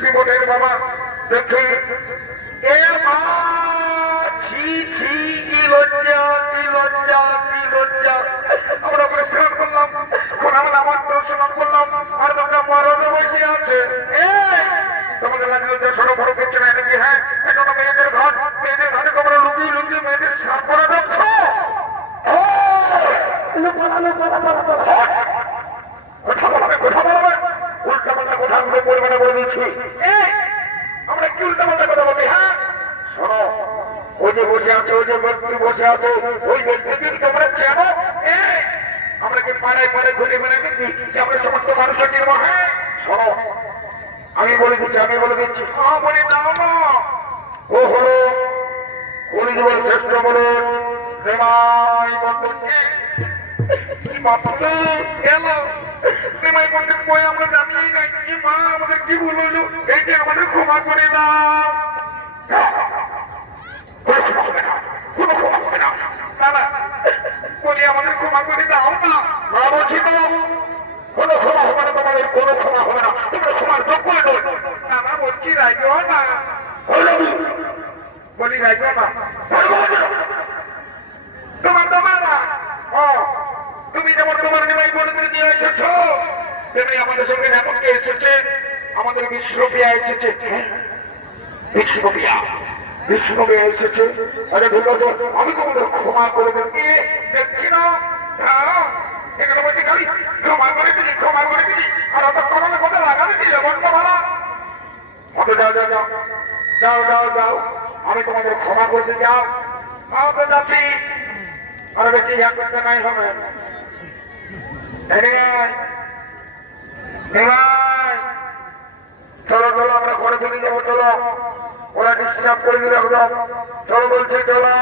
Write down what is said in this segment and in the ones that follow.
কি বলেন বাবা দেখে এ মা ছি ছি কি লজ্জা কি লজ্জা কি লজ্জা আমরা করে স্নান করলাম আমরা আমার দর্শন করলাম আর তোমরা মরদে বসে আছে তোমাদের লাগলো যে ছোট বড় করছে না নাকি হ্যাঁ এখন মেয়েদের ঘরে তোমরা লুকিয়ে লুকিয়ে মেয়েদের স্নান করে দেখছ কথা বলবে উল্টা পাল্টা কথাগুলো বলবে না বলে দিচ্ছি আমরা কি উল্টা পাল্টা কথা বলি হ্যাঁ শোনো ওই যে বসে আছে ওই যে ব্যক্তি বসে আছে ওই ব্যক্তিকে তোমরা চেনো আমরা কি পাড়ায় পাড়ায় ঘুরে বেড়ে দেখি যে আমরা সমস্ত মানুষের নির্মল হ্যাঁ শোনো আমি বলে দিচ্ছি হ্যাঁ বলে দাও না ও হলো কলিযুগের শ্রেষ্ঠ বলে প্রেমাই বন্ধুকে প্রেমাই বন্ধুর বই আমরা জানিয়ে নাই কি মা আমাদের কি ভুল হলো এই যে আমাদের ক্ষমা করে দাও বলি আমাদের ক্ষমা করে দাও না মা বলছি তো কোনো ক্ষমা হবে না তোমাদের কোনো ক্ষমা হবে না তোমরা ক্ষমার যোগ্য না বলছি রাইও না বলি রাইও না তোমার না তুমি যেমন তোমার নিমাই বলে দিয়ে এসেছ তেমনি আমাদের সঙ্গে এমনকে এসেছে আমাদের বিশ্বপিয়া এসেছে বিষ্ণুকে এসেছে আরে ঠিক আছে আমি তোমাদের ক্ষমা করে দেবো দেখছি না এখানে বলছি খালি ক্ষমা করে দিলি আর অত করলে কথা লাগাবে দিলে বন্ধ ভাড়া ওকে যাও আমি তোমাদের ক্ষমা করতে যাও তো যাচ্ছি আর বেশি ইয়া করতে নাই হবে চলো আমরা ঘরে চলে যাবো চলো ওরা ডিস্টার্ব করে দিল একদম চলো বলছে চলো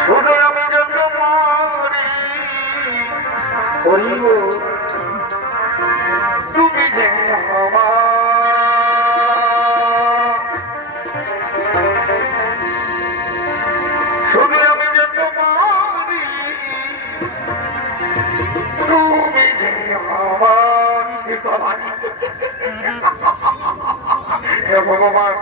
শুধু আমি যত মরি করিব তুমি যে শুধু আমি যত মরি তুমি যে ভগবান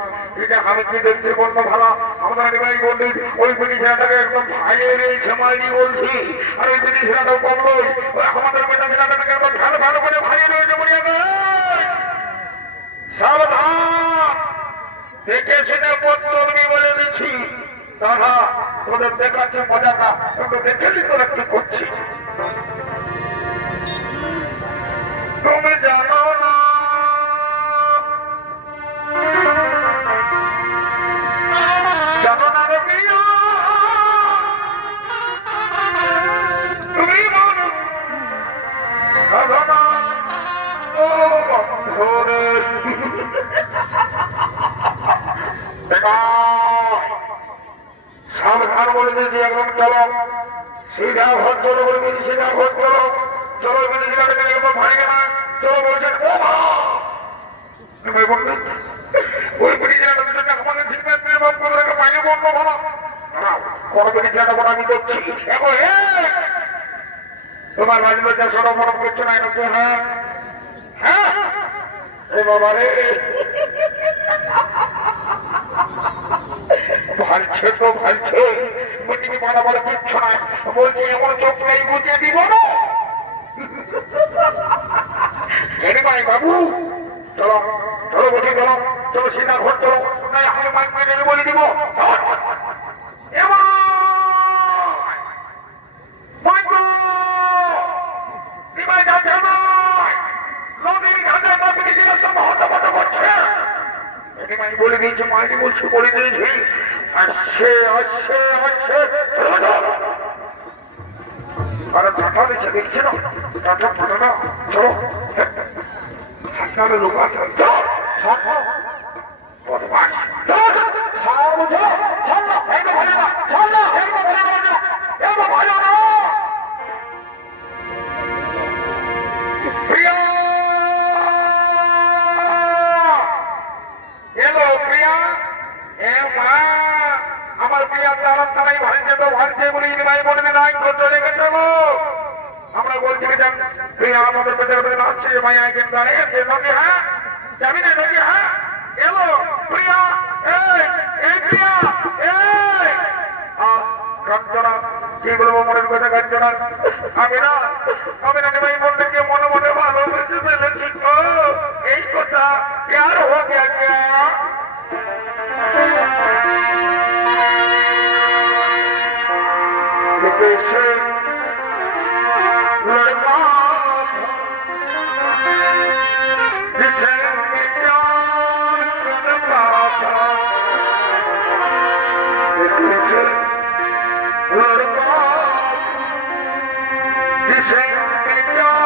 এটা আমি কি দেখছি বলবো ভালো আমরা নিবাই বলি ওই বিড়িছাটাকে একদম ভাইয়ের এই সেমাইনি বলছি আর ওই বিড়িছাটাও বললো আমাদের মেটা ছেলেটাকে একদম ভালো করে ভাইয়ের রয়েছে বলিয়া সাবধান দেখে শুনে পত্তরবি বলে দিচ্ছি দাদা তোদের দেখাচ্ছে মজাটা একটু দেখেছি তোরা কি করছি তুমি জানো না রে প্রিয়া তুমি মন সাধনা ও বন্ধুরে সাবধান বলে দিয়েছি একদম চলো সিধা ঘর চলো বলে দিয়েছি সিধা ঘর চলো একদম ভাঙে না চলো বলছেন ওই বিড়িছাটা আমাদের ঠিক বাইরে বন্ধ ভালো কোনো বিড়িছাটা বড় আমি দেখছি এখন তোমার বাড়ির যা সরব মরম করছো না এটাকে হ্যাঁ এ বাবা রে ভালছে তো ভালছে তুমি বড় বড় কিচ্ছু না বলছি এমন চোখ নেই বুঝিয়ে দিব না বাবু চলো বলছি চলো সিধা ঘর চলো নাই আমি মাইক মেরে বলে দিব বলে দিয়েছে মাইনি বলছি বলে দিয়েছি আসছে আরে টাটা দিচ্ছে দেখছি না টাটা ফাটাটা চলো হাতটা লোক আছে আমার প্রিয়া তারাই ভাইছে তো ভাইছে বলে ভাই বলবে না চলে গেছে আমরা বলছি করে যান প্রিয়া আমাদের পেছনে আসছে মায়া কিন্তু দাঁড়িয়েছে নদী হ্যাঁ যাবি না নদী হ্যাঁ এলো প্রিয়া এই প্রিয়া এই কাঞ্চনা কি বলবো মনের কথা কাঞ্চনা আমি না নিমাই মন্দিরকে মনে মনে ভালোবেসে ফেলেছি তো এই কথা প্যার হো গিয়া क्या कैसे लड़का जिसे मैं प्यार करता था कैसे लड़का जिसे मैं प्यार